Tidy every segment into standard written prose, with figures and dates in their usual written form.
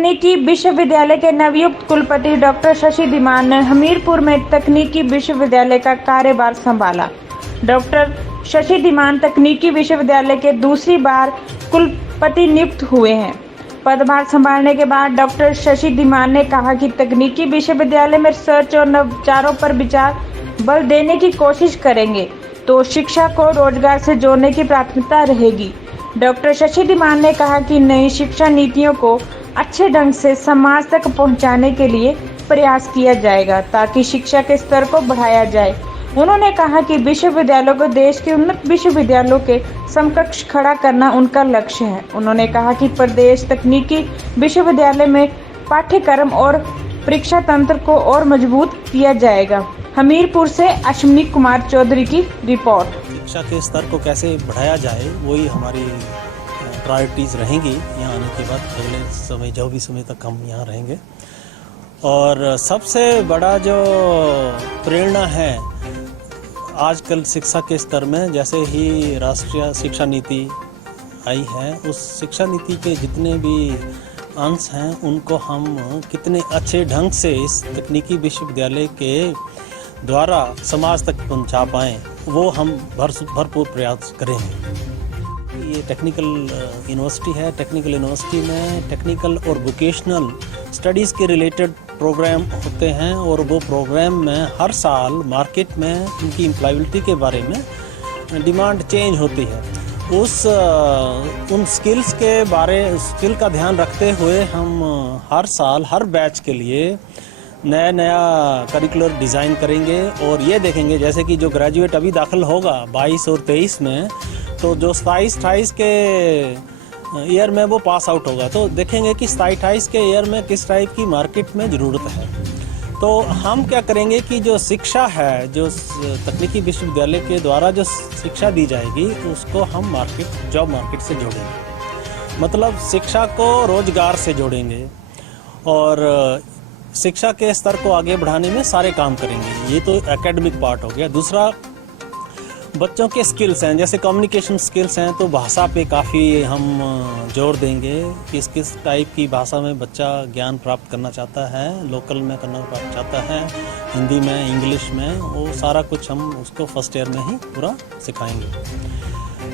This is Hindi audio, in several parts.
तकनीकी विश्वविद्यालय के नवनियुक्त कुलपति डॉक्टर शशि धीमान ने हमीरपुर में तकनीकी विश्वविद्यालय का कार्यभार संभाला। डॉक्टर शशि धीमान तकनीकी विश्वविद्यालय के दूसरी बार कुलपति नियुक्त हुए हैं। पदभार संभालने के बाद डॉक्टर शशि धीमान ने कहा कि तकनीकी विश्वविद्यालय में रिसर्च और नवाचारों पर विचार बल देने की कोशिश करेंगे तो शिक्षा को रोजगार से जोड़ने की प्राथमिकता रहेगी। डॉक्टर शशि धीमान ने कहा कि नई शिक्षा नीतियों को अच्छे ढंग से समाज तक पहुंचाने के लिए प्रयास किया जाएगा ताकि शिक्षा के स्तर को बढ़ाया जाए। उन्होंने कहा कि विश्वविद्यालयों को देश के उन्नत विश्वविद्यालयों के समकक्ष खड़ा करना उनका लक्ष्य है। उन्होंने कहा कि प्रदेश तकनीकी विश्वविद्यालय में पाठ्यक्रम और परीक्षा तंत्र को और मजबूत किया जाएगा। हमीरपुर से अश्विनी कुमार चौधरी की रिपोर्ट। शिक्षा के स्तर को कैसे बढ़ाया जाए वही हमारी प्रायोरिटीज़ रहेंगी यहाँ आने के बाद, अगले समय जो भी समय तक हम यहाँ रहेंगे। और सबसे बड़ा जो प्रेरणा है आजकल शिक्षा के स्तर में, जैसे ही राष्ट्रीय शिक्षा नीति आई है, उस शिक्षा नीति के जितने भी अंश हैं उनको हम कितने अच्छे ढंग से इस तकनीकी विश्वविद्यालय के द्वारा समाज तक पहुंचा पाएँ, वो हम भरपूर प्रयास करेंगे। ये टेक्निकल यूनिवर्सिटी है। टेक्निकल यूनिवर्सिटी में टेक्निकल और वोकेशनल स्टडीज़ के रिलेटेड प्रोग्राम होते हैं और वो प्रोग्राम में हर साल मार्केट में उनकी एम्प्लॉयबिलिटी के बारे में डिमांड चेंज होती है। उन स्किल्स के स्किल का ध्यान रखते हुए हम हर साल हर बैच के लिए नया करिकुलर डिज़ाइन करेंगे और ये देखेंगे जैसे कि जो ग्रेजुएट अभी दाखिल होगा 22 और 23 में, तो जो 27-28 के ईयर में वो पास आउट होगा, तो देखेंगे कि 27-28 के ईयर में किस टाइप की मार्केट में ज़रूरत है। तो हम क्या करेंगे कि जो शिक्षा है, जो तकनीकी विश्वविद्यालय के द्वारा जो शिक्षा दी जाएगी उसको हम जॉब मार्केट से जोड़ेंगे, मतलब शिक्षा को रोजगार से जोड़ेंगे और शिक्षा के स्तर को आगे बढ़ाने में सारे काम करेंगे। ये तो एकेडमिक पार्ट हो गया। दूसरा बच्चों के स्किल्स हैं, जैसे कम्युनिकेशन स्किल्स हैं, तो भाषा पे काफ़ी हम जोर देंगे। किस टाइप की भाषा में बच्चा ज्ञान प्राप्त करना चाहता है, लोकल में करना चाहता है, हिंदी में, इंग्लिश में, वो सारा कुछ हम उसको फर्स्ट ईयर में ही पूरा सिखाएंगे।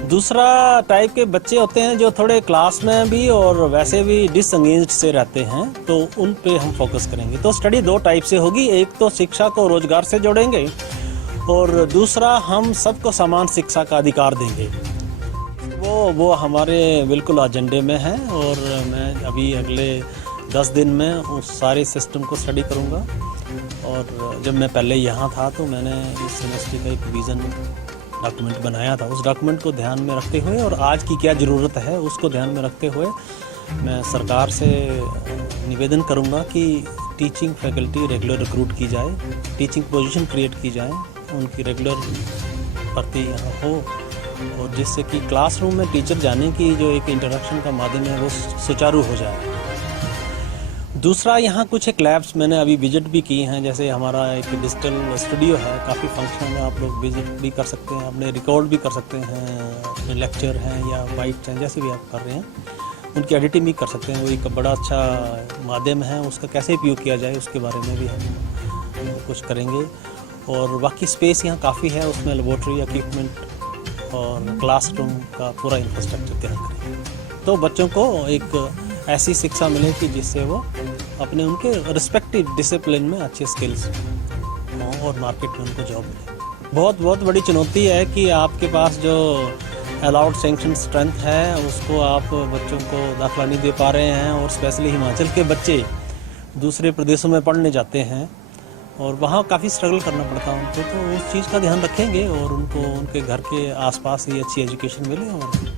दूसरा टाइप के बच्चे होते हैं जो थोड़े क्लास में भी और वैसे भी डिसएंगेज्ड से रहते हैं, तो उन पे हम फोकस करेंगे। तो स्टडी दो टाइप से होगी, एक तो शिक्षा को रोजगार से जोड़ेंगे और दूसरा हम सबको समान शिक्षा का अधिकार देंगे। वो हमारे बिल्कुल एजेंडे में है और मैं अभी अगले 10 दिन में उस सारे सिस्टम को स्टडी करूँगा। और जब मैं पहले यहाँ था तो मैंने इस यूनिवर्सिटी का एक विज़न डॉक्यूमेंट बनाया था। उस डॉक्यूमेंट को ध्यान में रखते हुए और आज की क्या ज़रूरत है उसको ध्यान में रखते हुए मैं सरकार से निवेदन करूँगा कि टीचिंग फैकल्टी रेगुलर रिक्रूट की जाए, टीचिंग पोजीशन क्रिएट की जाए, उनकी रेगुलर भर्ती यहाँ हो और जिससे कि क्लासरूम में टीचर जाने की जो एक इंटरेक्शन का माध्यम है वो सुचारू हो जाए। दूसरा, यहाँ कुछ एक लैब्स मैंने अभी विजिट भी किए हैं, जैसे हमारा एक डिजिटल स्टूडियो है, काफ़ी फंक्शनल है, आप लोग विजिट भी कर सकते हैं, अपने रिकॉर्ड भी कर सकते हैं, लेक्चर हैं या बाइट्स हैं, जैसे भी आप कर रहे हैं उनकी एडिटिंग भी कर सकते हैं। वो एक बड़ा अच्छा माध्यम है, उसका कैसे उपयोग किया जाए उसके बारे में भी हम कुछ करेंगे। और बाकी स्पेस यहाँ काफ़ी है, उसमें लेबोरेटरी इक्विपमेंट और क्लासरूम का पूरा इंफ्रास्ट्रक्चर तैयार करेंगे तो बच्चों को एक ऐसी शिक्षा मिले कि जिससे वो अपने उनके रिस्पेक्टिव डिसिप्लिन में अच्छे स्किल्स हों और मार्केट में उनको जॉब मिले। बहुत बड़ी चुनौती है कि आपके पास जो अलाउड सैंक्शन स्ट्रेंथ है उसको आप बच्चों को दाखिला नहीं दे पा रहे हैं और स्पेशली हिमाचल के बच्चे दूसरे प्रदेशों में पढ़ने जाते हैं और वहाँ काफ़ी स्ट्रगल करना पड़ता है उनको, तो उस चीज़ का ध्यान रखेंगे और उनको उनके घर के आसपास ही अच्छी एजुकेशन मिले। और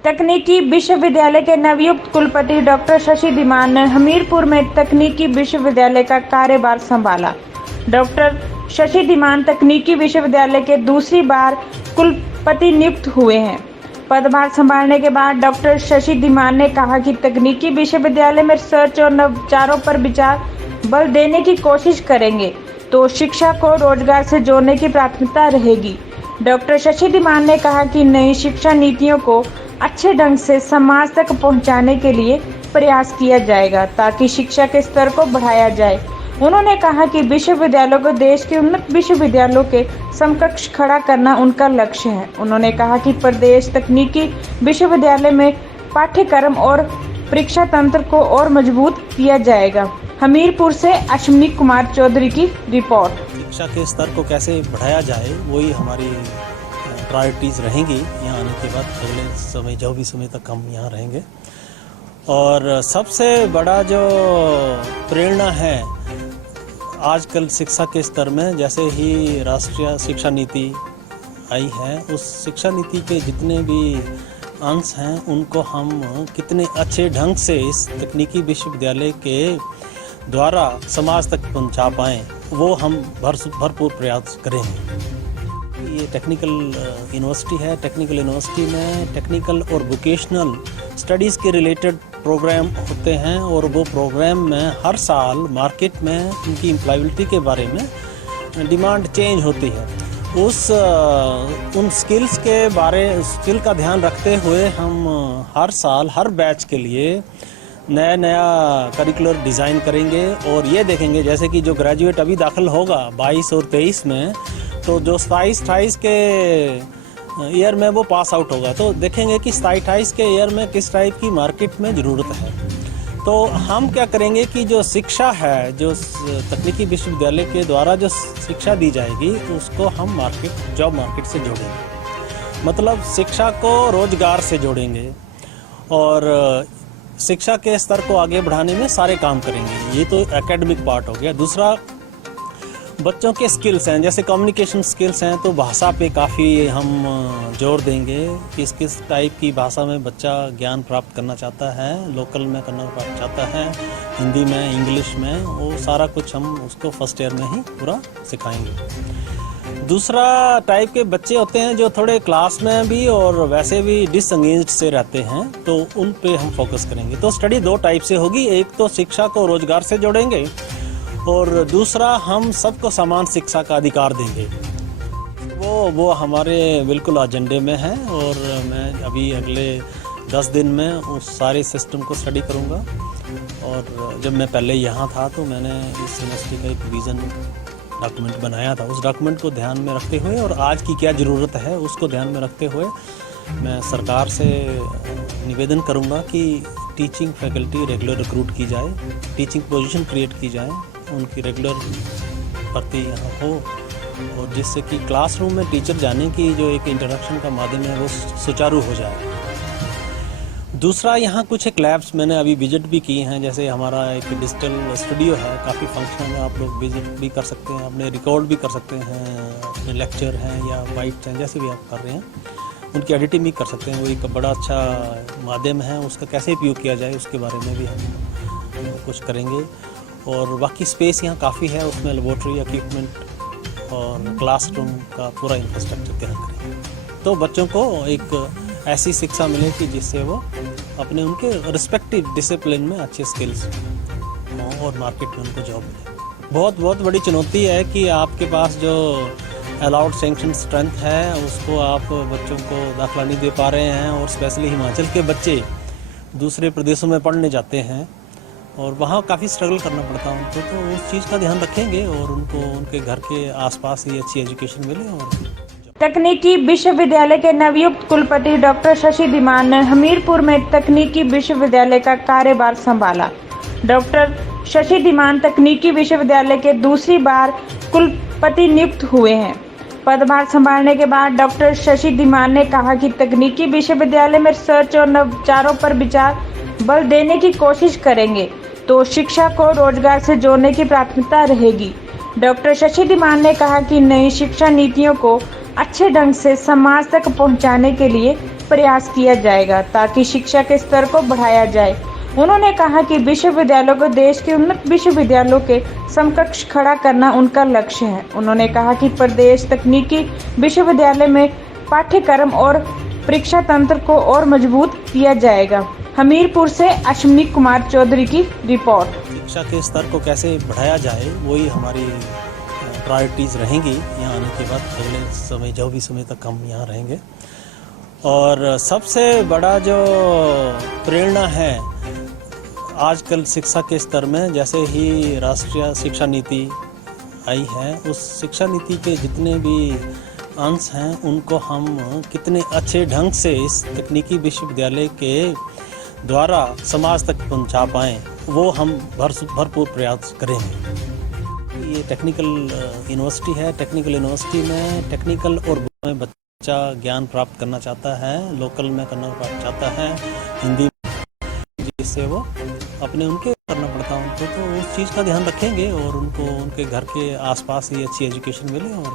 तकनीकी विश्वविद्यालय के नवनियुक्त कुलपति डॉक्टर शशि धीमान ने हमीरपुर में तकनीकी विश्वविद्यालय का कार्यभार संभाला। डॉक्टर शशि धीमान तकनीकी विश्वविद्यालय के दूसरी बार कुलपति नियुक्त हुए हैं। पदभार संभालने के बाद डॉक्टर शशि धीमान ने कहा कि तकनीकी विश्वविद्यालय में रिसर्च और नवाचारों पर विचार बल देने की कोशिश करेंगे तो शिक्षा को रोजगार से जोड़ने की प्राथमिकता रहेगी। डॉक्टर शशि धीमान ने कहा कि नई शिक्षा नीतियों को अच्छे ढंग से समाज तक पहुंचाने के लिए प्रयास किया जाएगा ताकि शिक्षा के स्तर को बढ़ाया जाए। उन्होंने कहा कि विश्वविद्यालयों को देश के उन्नत विश्वविद्यालयों के समकक्ष खड़ा करना उनका लक्ष्य है। उन्होंने कहा कि प्रदेश तकनीकी विश्वविद्यालय में पाठ्यक्रम और परीक्षा तंत्र को और मजबूत किया जाएगा। हमीरपुर से अश्विनी कुमार चौधरी की रिपोर्ट। शिक्षा के स्तर को कैसे बढ़ाया जाए वही हमारी प्रायोरिटीज़ रहेंगी यहाँ आने के बाद। अगले समय जो भी समय तक हम यहाँ रहेंगे। और सबसे बड़ा जो प्रेरणा है आजकल शिक्षा के स्तर में, जैसे ही राष्ट्रीय शिक्षा नीति आई है, उस शिक्षा नीति के जितने भी अंश हैं उनको हम कितने अच्छे ढंग से इस तकनीकी विश्वविद्यालय के द्वारा समाज तक पहुंचा पाएँ, वो हम भरपूर प्रयास करेंगे। ये टेक्निकल यूनिवर्सिटी है। टेक्निकल यूनिवर्सिटी में टेक्निकल और वोकेशनल स्टडीज़ के रिलेटेड प्रोग्राम होते हैं और वो प्रोग्राम में हर साल मार्केट में उनकी एम्प्लॉयबिलिटी के बारे में डिमांड चेंज होती है। उन स्किल्स के बारे स्किल का ध्यान रखते हुए हम हर साल हर बैच के लिए नया करिकुलर डिज़ाइन करेंगे और ये देखेंगे जैसे कि जो ग्रेजुएट अभी दाखिल होगा 22 और 23 में, तो जो 27-28 के ईयर में वो पास आउट होगा, तो देखेंगे कि 27-28 के ईयर में किस टाइप की मार्केट में ज़रूरत है। तो हम क्या करेंगे कि जो शिक्षा है, जो तकनीकी विश्वविद्यालय के द्वारा जो शिक्षा दी जाएगी उसको हम जॉब मार्केट से जोड़ेंगे। मतलब शिक्षा को रोजगार से जोड़ेंगे और शिक्षा के स्तर को आगे बढ़ाने में सारे काम करेंगे। ये तो एकेडमिक पार्ट हो गया। दूसरा बच्चों के स्किल्स हैं, जैसे कम्युनिकेशन स्किल्स हैं, तो भाषा पे काफ़ी हम जोर देंगे। किस टाइप की भाषा में बच्चा ज्ञान प्राप्त करना चाहता है, लोकल में करना चाहता है, हिंदी में, इंग्लिश में, वो सारा कुछ हम उसको फर्स्ट ईयर में ही पूरा सिखाएंगे। दूसरा टाइप के बच्चे होते हैं जो थोड़े क्लास में भी और वैसे भी डिसएंगेज्ड से रहते हैं, तो उन पे हम फोकस करेंगे। तो स्टडी दो टाइप से होगी, एक तो शिक्षा को रोजगार से जोड़ेंगे और दूसरा हम सबको समान शिक्षा का अधिकार देंगे। वो हमारे बिल्कुल एजेंडे में है और मैं अभी अगले 10 दिन में उस सारे सिस्टम को स्टडी करूँगा। और जब मैं पहले यहाँ था तो मैंने इस यूनिवर्सिटी का एक विज़न डॉक्यूमेंट बनाया था। उस डॉक्यूमेंट को ध्यान में रखते हुए और आज की क्या ज़रूरत है उसको ध्यान में रखते हुए मैं सरकार से निवेदन करूँगा कि टीचिंग फैकल्टी रेगुलर रिक्रूट की जाए, टीचिंग पोजीशन क्रिएट की जाए, उनकी रेगुलर भर्ती यहाँ हो और जिससे कि क्लासरूम में टीचर जाने की जो एक इंटरेक्शन का माध्यम है वो सुचारू हो जाए। दूसरा, यहाँ कुछ एक लैब्स मैंने अभी विजिट भी की हैं, जैसे हमारा एक डिजिटल स्टूडियो है, काफ़ी फंक्शन है, आप लोग विजिट भी कर सकते हैं, अपने रिकॉर्ड भी कर सकते हैं, अपने लेक्चर हैं या बाइट्स हैं, जैसे भी आप कर रहे हैं उनकी एडिटिंग भी कर सकते हैं। वो एक बड़ा अच्छा माध्यम है, उसका कैसे उपयोग किया जाए उसके बारे में भी हम कुछ करेंगे। और बाकी स्पेस यहाँ काफ़ी है, उसमें लेबोरेटरी इक्विपमेंट और क्लासरूम का पूरा इंफ्रास्ट्रक्चर तैयार करेंगे। तो बच्चों को एक ऐसी शिक्षा मिले कि जिससे वो अपने उनके रिस्पेक्टिव डिसिप्लिन में अच्छे स्किल्स हों और मार्केट में उनको जॉब मिले। बहुत बड़ी चुनौती है कि आपके पास जो अलाउड सैंक्शन स्ट्रेंथ है उसको आप बच्चों को दाखिला नहीं दे पा रहे हैं और स्पेशली हिमाचल के बच्चे दूसरे प्रदेशों में पढ़ने जाते हैं और वहाँ काफ़ी स्ट्रगल करना पड़ता है उनको। तो उस चीज़ का ध्यान रखेंगे और उनको उनके घर के आसपास ही अच्छी एजुकेशन मिले। और तकनीकी विश्वविद्यालय के नवयुक्त कुलपति डॉक्टर शशि धीमान ने हमीरपुर में तकनीकी विश्वविद्यालय का कार्यभार संभाला। डॉक्टर शशि धीमान तकनीकी विश्वविद्यालय के दूसरी बार कुलपति नियुक्त हुए हैं। पदभार संभालने के बाद डॉक्टर शशि धीमान ने कहा कि तकनीकी विश्वविद्यालय में रिसर्च और नवाचारों पर विचार बल देने की कोशिश करेंगे तो शिक्षा को रोजगार से जोड़ने की प्राथमिकता रहेगी। डॉक्टर शशि धीमान ने कहा कि नई शिक्षा नीतियों को अच्छे ढंग से समाज तक पहुंचाने के लिए प्रयास किया जाएगा ताकि शिक्षा के स्तर को बढ़ाया जाए। उन्होंने कहा कि विश्वविद्यालयों को देश के उन्नत विश्वविद्यालयों के समकक्ष खड़ा करना उनका लक्ष्य है। उन्होंने कहा कि प्रदेश तकनीकी विश्वविद्यालय में पाठ्यक्रम और परीक्षा तंत्र को और मजबूत किया जाएगा। हमीरपुर से अश्विनी कुमार चौधरी की रिपोर्ट। शिक्षा के स्तर को कैसे बढ़ाया जाए वही हमारी प्रायोरिटीज़ रहेंगी यहाँ आने के बाद। अगले समय जो भी समय तक हम यहाँ रहेंगे। और सबसे बड़ा जो प्रेरणा है आजकल शिक्षा के स्तर में जैसे ही राष्ट्रीय शिक्षा नीति आई है, उस शिक्षा नीति के जितने भी अंश हैं उनको हम कितने अच्छे ढंग से इस तकनीकी विश्वविद्यालय के द्वारा समाज तक पहुंचा पाएँ, वो हम भरपूर प्रयास करेंगे। ये टेक्निकल यूनिवर्सिटी है। टेक्निकल यूनिवर्सिटी में टेक्निकल और में बच्चा ज्ञान प्राप्त करना चाहता है, लोकल में करना चाहता है, हिंदी जिससे वो अपने उनके करना पड़ता है उनको, तो उस चीज़ का ध्यान रखेंगे और उनको उनके घर के आसपास ही अच्छी एजुकेशन मिले और